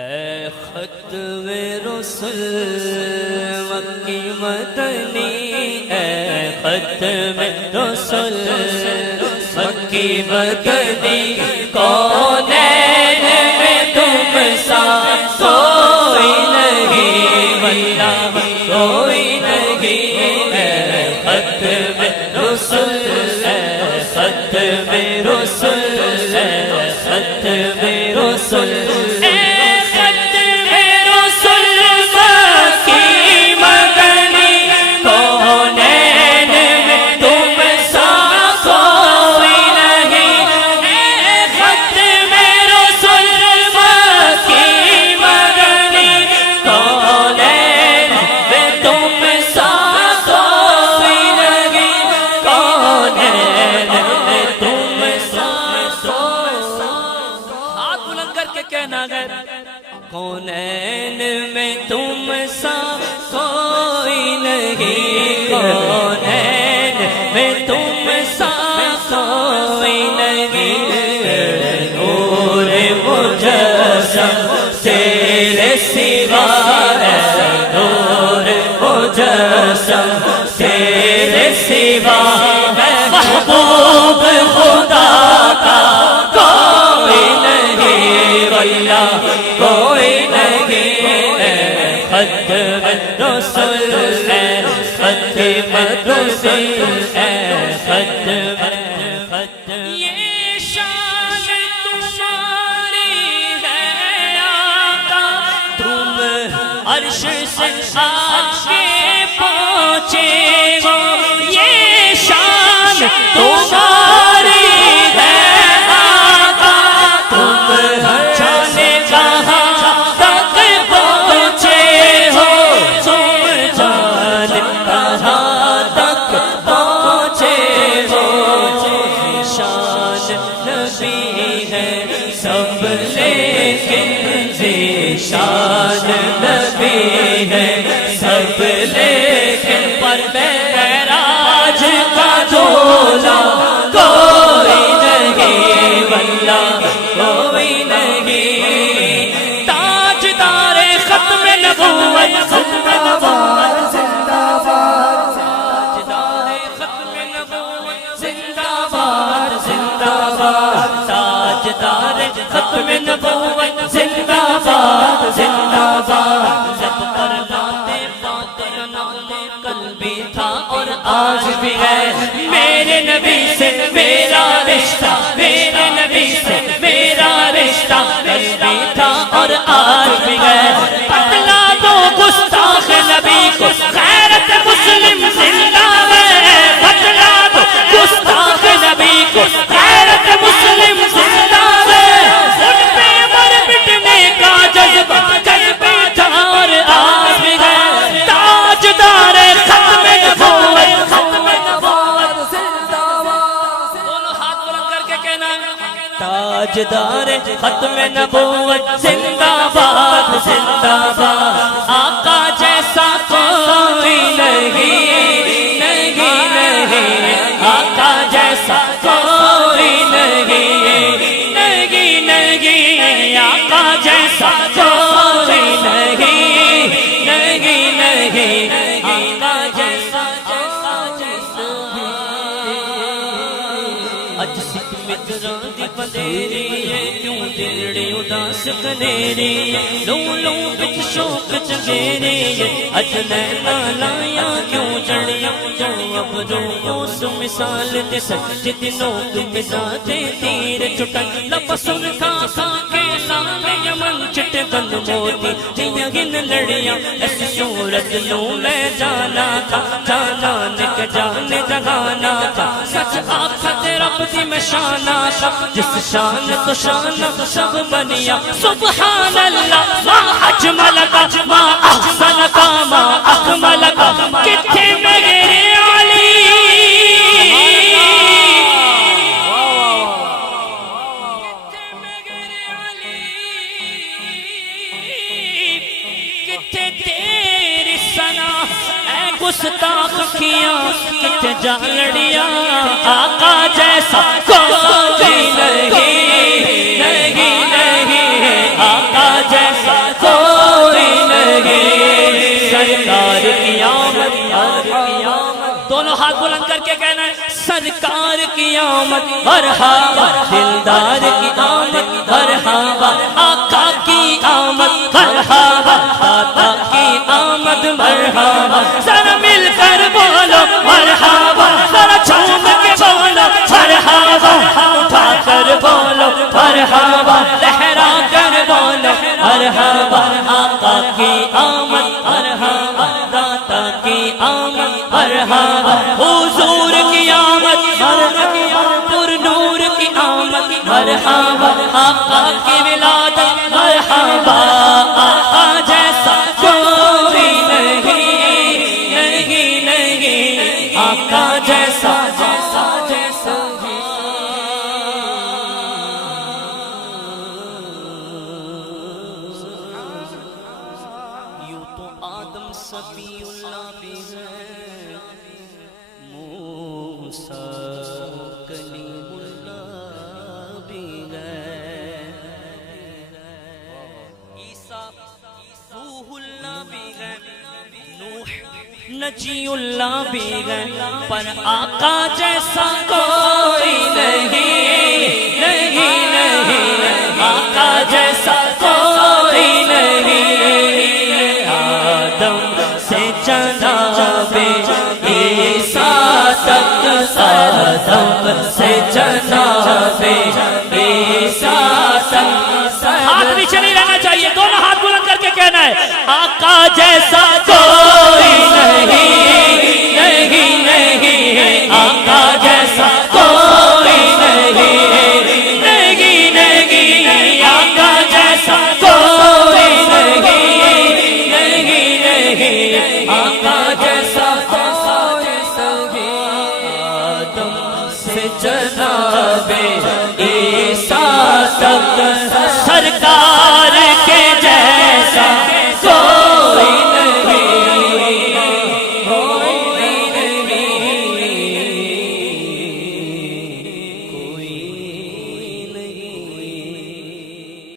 اے ختم رسل مکی مدنی، اے ختم رسل مکی مدنی، کونین میں تم سا کوئی نہیں، واللہ کوئی نہیں، اے ختم رسل، اے ختم رسل، اے ختم رسل، کونین میں تم سا کوئی نہیں، کونین میں تم سا کوئی نہیں، نور مجسم تیرے سوا ہے، نور مجسم تیرے سوا ہے، محبوب خدا کا کوئی نہیں، واللہ کوئی نہیں، اے ختم رسل، اے ختم رسل، اے ختم، یہ شان تمہاری ہے آقا، تم عرش سے آگے پہنچے ہو، یہ شان تمہاری ہے آقا، تم جانے کہاں تک پہنچے ہو، تم جانے کہاں تک پہنچے ہو، شان نبی ہے سب لیکن شان نبی ہے سب لیکن، پر معراج کا جھولا کوئی نہیں، واللہ کوئی نہیں، تاجدار ختم نبوت، ختم نبوت زندہ باد، تاجدار ختم نبوت زندہ باد، زندہ باد، تاجدار ختم نبوت زندہ باد، زندہ باد، جب پر ناتے پاتے نام قلبی تھا اور آج بھی ہے، میرے نبی سے میرا رشتہ، میرے نبی سے میرا رشتہ قلبی تھا اور آج بھی ہے، بتلا دو گستاخ نبی کو غیرت مسلم زندہ ہے، بتلا دو گستاخ نبی کو غیرت مسلم زندہ ہے، ان پہ مر مٹنے کا جذبہ قلبی تھا اور آج بھی ہے، تاجدار ختم نبوت، ختم نبوت زندہ باد، دونوں ہاتھ بلند کر کے کہنا، تاجدار ختم نبوت زندہ باد، زندہ باد، آقا جیسا کوئی نہیں، نہیں نہیں، آقا جیسا کوئی نہیں، نہیں نہیں، آقا جیسا کوئی نہیں، نہیں نہیں، آقا جیسا اج سکھ متراں دی پندیری ہے، کیوں دلڑی اداس کنیری ہے، لو لو بچ شوق چنگیری ہے، اج نینا لایا کیوں جڑیاں جو اب روس مثال دے سچ دنوں کے مزاج تیر چٹن، لپسن کھا کھا کے سام یمن چٹ بند موتی دیاں گن لڑیاں، ایسی صورت لوں میں جانا تھا، جانا نک جان جگانا تھا، سچ آخت رب دی میں شانہ تھا، جس شان تو شان سب بنیا، سبحان اللہ ما اجمل کا ما احسن کا ما اکمل کا، کتھے میرے علی، کتھے تیری ثنا اے گستاخ کھیاں، کتھے جالڑیاں، آقا جیسا کوئی نہیں، نہیں نہیں، آقا جیسا ہاتھ بلند کر کے کہنا ہے سرکار کی آمد مرحبا، دلدار کی آمد مرحبا، آقا کی آمد مرحبا، داتا کی آمد مرحبا، ذرا مل کر بولو مرحبا، ذرا جھوم کے بولو مرحبا، اٹھا کر بولو مرحبا، لہرا کر بولو مرحبا، آقا کی آمد مرحبا، داتا کی آمد مرحبا، حضور کی آمد مرحبا، پر نور کی آمد مرحبا، آقا کی ولادت مرحبا، آقا جیسا کوئی نہیں، نہیں نہیں، آقا جیسا جیسا جیسا یوں تو آدم صفی اللہ بھی ہے، موسیٰ کلیم اللہ بھی ہے، عیسیٰ روح اللہ بھی ہے، نوح نجی اللہ بھی ہے، پر آقا جیسا کوئی نہیں، نہیں نہیں، آقا جیسا کوئی نہیں، آدم سے جناب عیسیٰ تک، آدم سے جناب عیسیٰ تک، ہاتھ نیچے نہیں رہنا چاہیے، دونوں ہاتھ بلند کر کے کہنا ہے آقا جیسا کوئی نہیں، نہیں نہیں، آقا جیسا کوئی نہیں، نہیں نہیں، آقا جیسا کوئی نہیں، نہیں نہیں، آقا جیسا کوئی نہیں، آدم سے جناب